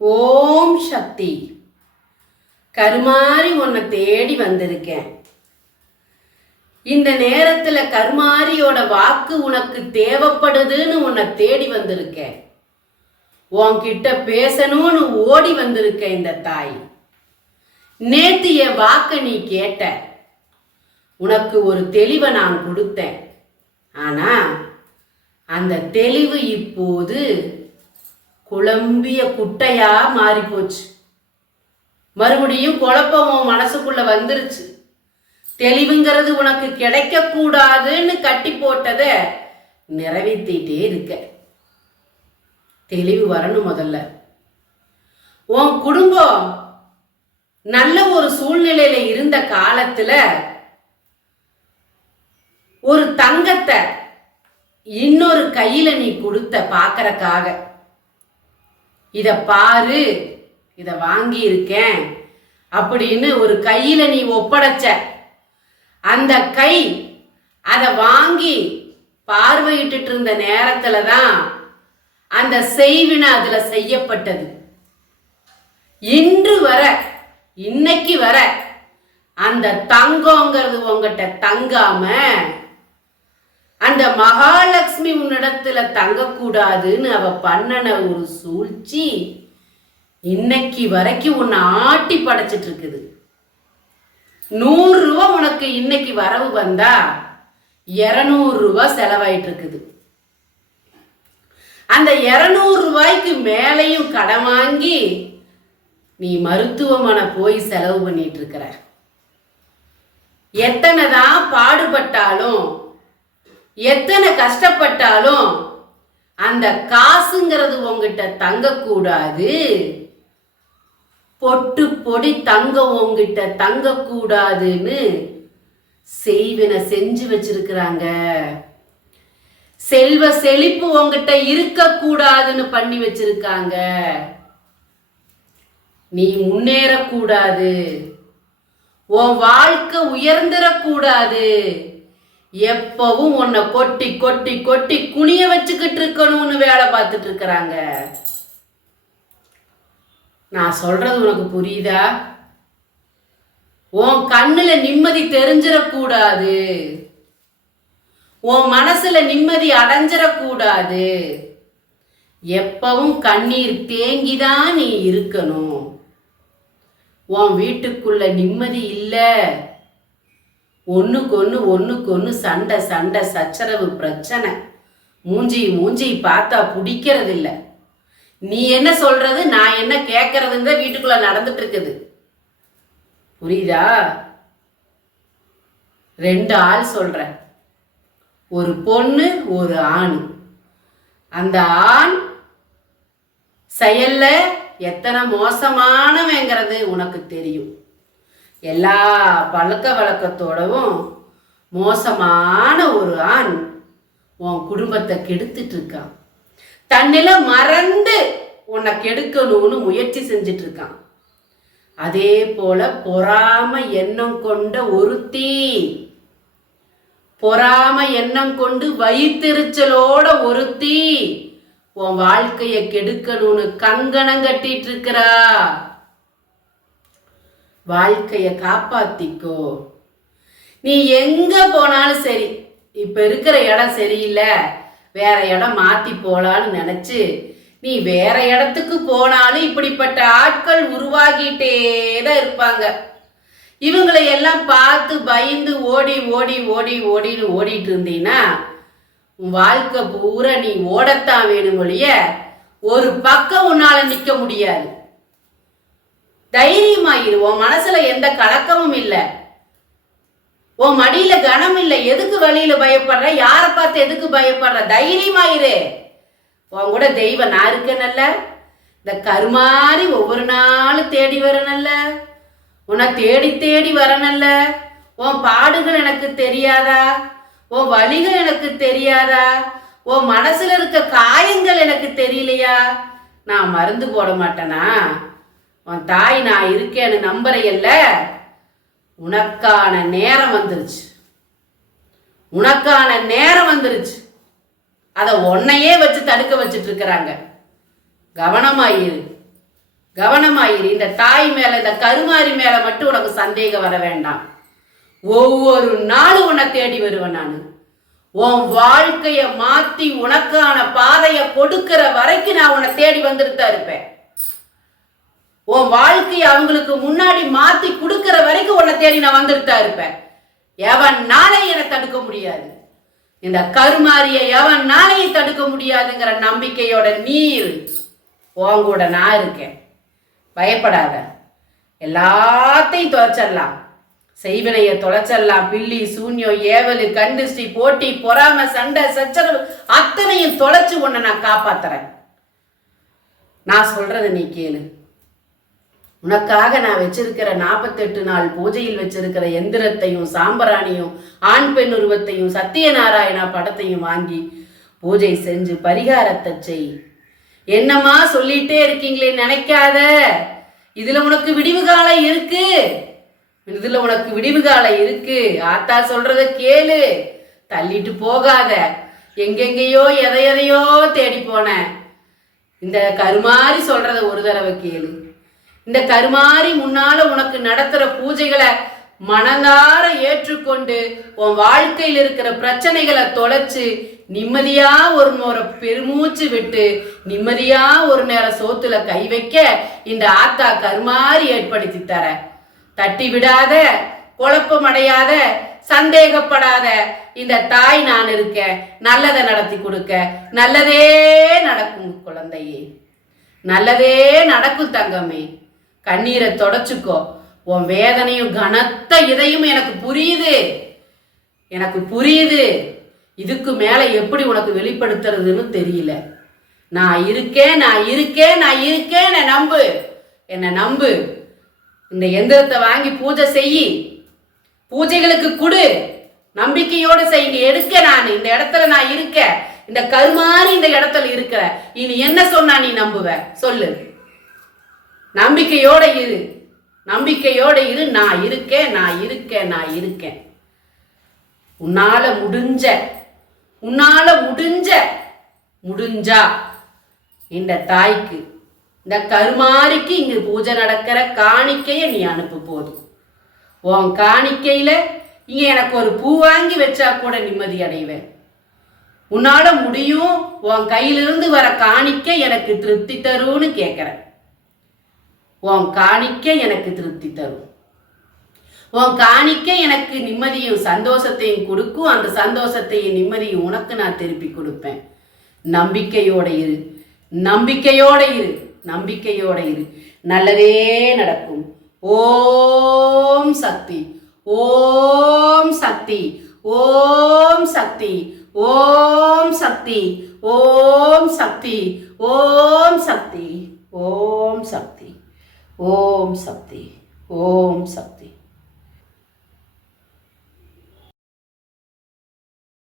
ஓம் சக்தி. கருமாரி உன்னை தேடி வந்திருக்கேன். இந்த நேரத்துல கருமாரியோட வாக்கு உனக்கு தேவைப்படுதுன்னு உன்னை தேடி வந்திருக்கேன். உன்கிட்ட பேசணும்னு ஓடி வந்திருக்க இந்த தாய். நேத்து என் வாக்க நீ கேட்ட. உனக்கு ஒரு தெளிவை நான் கொடுத்தேன். ஆனா அந்த தெளிவு இப்போது குழம்பிய குட்டையா மாறி போச்சு. மறுபடியும் குழப்பம் உன் மனசுக்குள்ள வந்துருச்சு. தெளிவுங்கிறது உனக்கு கிடைக்க கூடாதுன்னு கட்டி போட்டத நிறைவேற்றிட்டே இருக்க. தெளிவு வரணும். முதல்ல உன் குடும்பம் நல்ல ஒரு சூழ்நிலையில இருந்த காலத்துல ஒரு தங்கத்தை இன்னொரு கையில நீ கொடுத்த பாக்கறக்காக, இத பாரு, இத வாங்கி இருக்கேன் அப்படின்னு ஒரு கையில நீ ஒப்படைச்ச. அந்த கை அதை வாங்கி பார்வையிட்டு இருந்த நேரத்துல தான் அந்த செய்வினை அதுல செய்யப்பட்டது. இன்று வர, இன்னைக்கு வர அந்த தங்கங்கிறது உங்ககிட்ட தங்காம அந்த மகாலட்சுமி உன்னிடத்துல தங்கக்கூடாதுன்னு அவ பண்ணன ஒரு சூழ்ச்சி இன்னைக்கு வரைக்கும் உன்னை ஆட்டி படைச்சிட்டு இருக்குது. 100 ரூபா உனக்கு இன்னைக்கு வரவு வந்தா 200 ரூபாய் செலவாயிட்டு இருக்குது. அந்த 200 ரூபாய்க்கு மேலையும் கடன் வாங்கி நீ மருத்துவமனை போய் செலவு பண்ணிட்டு இருக்கிற. எத்தனை தான் பாடுபட்டாலும், எத்தனை கஷ்டப்பட்டாலும் அந்த காசுங்கிறது உங்ககிட்ட தங்கக்கூடாது. பொட்டு பொடி தங்க உங்ககிட்ட தங்கக்கூடாதுன்னு செய்வினை செஞ்சு வச்சிருக்கிறாங்க. செல்வ செழிப்பு உங்ககிட்ட இருக்கக்கூடாதுன்னு பண்ணி வச்சிருக்காங்க. நீ முன்னேறக்கூடாது, உன் வாழ்க்கை உயர்ந்துடக்கூடாது, எப்பவும் உன்னை கொட்டி கொட்டி கொட்டி குனிய வச்சுக்கிட்டு இருக்கணும்னு வேலை பார்த்துட்டு இருக்கிறாங்க. நான் சொல்றது உனக்கு புரியுதா? உன் கண்ணுல நிம்மதி தெரிஞ்சிடக்கூடாது, உன் மனசுல நிம்மதி அடைஞ்சிடக்கூடாது. எப்பவும் கண்ணீர் தேங்கிதான் நீ இருக்கணும். உன் வீட்டுக்குள்ள நிம்மதி இல்லை. ஒண்ணுக்கு சண்டை சண்டை சச்சரவு பிரச்சனை. மூஞ்சி பார்த்தா பிடிக்கிறது இல்லை. நீ என்ன சொல்றது, நான் என்ன கேட்கறதுன்னு வீட்டுக்குள்ள நடந்துட்டு இருக்குது. புரியுதா? 2 ஆள் சொல்ற, ஒரு பொண்ணு ஒரு ஆண். அந்த ஆண் செயல்ல எத்தனை மோசமானவங்கிறது உனக்கு தெரியும். எல்லா பழக்க வழக்கத்தோடவும் மோசமான ஒரு ஆண் உன் குடும்பத்தை கெடுத்துட்டு இருக்கான். தன்னில மறந்து உன்னை கெடுக்கணும்னு முயற்சி செஞ்சிட்டு இருக்கான். அதே போல பொறாம எண்ணம் கொண்ட ஒருத்தி, பொறாம எண்ணம் கொண்டு வயிற்றெரிச்சலோட ஒருத்தி உன் வாழ்க்கைய கெடுக்கணும்னு கங்கணம் கட்டிட்டு இருக்கிறா. வாழ்க்கைய காப்பாத்திக்கோ. நீ எங்க போனாலும் சரி, இப்ப இருக்கிற இடம் சரியில்லை, வேற இடம் மாத்தி போலான்னு நினைச்சு நீ வேற இடத்துக்கு போனாலும் இப்படிப்பட்ட ஆட்கள் உருவாகிட்டே தான் இருப்பாங்க. இவங்களை எல்லாம் பார்த்து பயந்து ஓடி ஓடி ஓடி ஓடின்னு ஓடிட்டு இருந்தீங்கன்னா உன் வாழ்க்கை பூரா நீ ஓடத்தான் வேணும் ஒழிய ஒரு பக்கம் உன்னால நிக்க முடியாது. தைரியமாயிரு. உன் மனசுல எந்த கலக்கமும் இல்லை, உன் மடியில கனம் இல்லை. எதுக்கு வழியில பயப்படுற, யாரை பார்த்து எதுக்கு பயப்படுற? தைரியமாயிரு. உன் கூட தெய்வம் நான் இருக்கேன்ல. இந்த கருமாரி ஒவ்வொரு நாளும் தேடி வரனல்ல, உன்னை தேடி தேடி வரனல்ல. உன் பாடுகள் எனக்கு தெரியாதா? உன் வலிகள் எனக்கு தெரியாதா? உன் மனசுல இருக்க காயங்கள் எனக்கு தெரியலையா? நான் மருந்து போட மாட்டேனா? உன் தாய் நான் இருக்கேன்னு நம்புறையல்ல. உனக்கான நேரம் வந்துருச்சு, உனக்கான நேரம் வந்துருச்சு. அதை உன்னையே வச்சு தடுக்க வச்சுட்டு இருக்கிறாங்க. கவனமாயிரு. கவனமாயிரு. இந்த தாய் மேல, இந்த கருமாரி மேல மட்டும் உனக்கு சந்தேகம் வர வேண்டாம். ஒவ்வொரு நாளும் உன்னை தேடி வருவேன் நான். உன் வாழ்க்கைய மாத்தி உனக்கான பாதைய கொடுக்கிற வரைக்கும் நான் உன்னை தேடி வந்துட்டு தான் இருப்பேன். உன் வாழ்க்கைய அவங்களுக்கு முன்னாடி மாத்தி கொடுக்கிற வரைக்கும் உன்னை தேடி நான் வந்துட்டு தான் இருப்பேன். எவனாலே என்னை தடுக்க முடியாது. இந்த கருமாரிய எவனாலையும் தடுக்க முடியாதுங்கிற நம்பிக்கையோட நீர் உன் கூட நான் இருக்கேன். பயப்படாத. எல்லாத்தையும் தொலைச்சிடலாம். செய்வினைய தொலைச்சிடலாம். பில்லி, சூன்யம், ஏவலு, கண்டுஸ்டி, போட்டி, பொறாம, சண்டை, சச்சரவு அத்தனையும் தொலைச்சு உன்னை நான் காப்பாத்துறேன். நான் சொல்றது நீ கேளு. உனக்காக நான் வச்சிருக்கிற 48 நாள் பூஜையில் வச்சிருக்கிற எந்திரத்தையும் சாம்பராணியும் ஆண் பெண் உருவத்தையும் சத்தியநாராயணா படத்தையும் வாங்கி பூஜை செஞ்சு பரிகாரத்தை செய். என்னம்மா சொல்லிட்டே இருக்கீங்களே நினைக்காத. இதுல உனக்கு விடிவு காலம் இருக்கு. இதுல உனக்கு விடிவு காலம் இருக்கு. ஆத்தா சொல்றத கேளு. தள்ளிட்டு போகாத. எங்கெங்கயோ எதையோ தேடி போன. இந்த கருமாரி சொல்றத ஒரு தடவை கேளு. இந்த கருமாரி முன்னால உனக்கு நடத்துற பூஜைகளை மனதார ஏற்றுக்கொண்டு உன் வாழ்க்கையில் இருக்கிற பிரச்சனைகளை தொலைச்சு நிம்மதியா ஒரு முறை பெருமூச்சு விட்டு நிம்மதியா ஒரு நேரம் சோத்துல கை வைக்க இந்த ஆத்தா கருமாரி ஏற்படுத்தி தர. தட்டி விடாத, குழப்பம் அடையாத, சந்தேகப்படாத. இந்த தாய் நான் இருக்கேன். நல்லதை நடத்தி கொடுக்க. நல்லதே நடக்கும் குழந்தையே. நல்லதே நடக்கும் தங்கமே. கண்ணீரை தொடச்சுக்கோ. உன் வேதனையும் கனத்த இதையும் எனக்கு புரியுது. எனக்கு புரியுது. இதுக்கு மேல எப்படி உனக்கு வெளிப்படுத்துறதுன்னு தெரியல. நான் இருக்கேன், நான் இருக்கேன், நான் இருக்கேன். என்னை நம்பு, என்னை நம்பு. இந்த எந்திரத்தை வாங்கி பூஜை செய். பூஜைகளுக்கு கொடு. நம்பிக்கையோடு செய்யுங்க. எடுக்க நான் இந்த இடத்துல நான் இருக்க. இந்த கருமாரி இந்த இடத்துல இருக்கிற. இனி என்ன சொன்னா நீ நம்புவ சொல்லு. நம்பிக்கையோட இரு. நம்பிக்கையோட இரு. நான் இருக்கேன், நான் இருக்கேன், நான் இருக்கேன். உன்னால முடிஞ்சா இந்த தாய்க்கு, இந்த கருமாரிக்கு இங்கு பூஜை நடக்கிற காணிக்கைய நீ அனுப்பு. போதும். உன் காணிக்கையில இங்க எனக்கு ஒரு பூ வாங்கி வச்சா கூட நிம்மதி அடைவேன். உன்னால முடியும். உன் கையிலிருந்து வர காணிக்கை எனக்கு திருப்தி தரும்னு கேட்கிறேன். உன் காணிக்கை எனக்கு திருப்தி தரும். உன் காணிக்கை எனக்கு நிம்மதியும் சந்தோஷத்தையும் கொடுக்கும். அந்த சந்தோஷத்தையும் நிம்மதியும் உனக்கு நான் திருப்பி கொடுப்பேன். நம்பிக்கையோட இரு. நம்பிக்கையோட இரு. நம்பிக்கையோட இரு. நல்லதே நடக்கும். ஓம் சக்தி, ஓம் சக்தி, ஓம் சக்தி, ஓம் சக்தி, ஓம் சக்தி, ஓம் சக்தி, ஓம் சக்தி, ஓம் சக்தி, ஓம் சக்தி.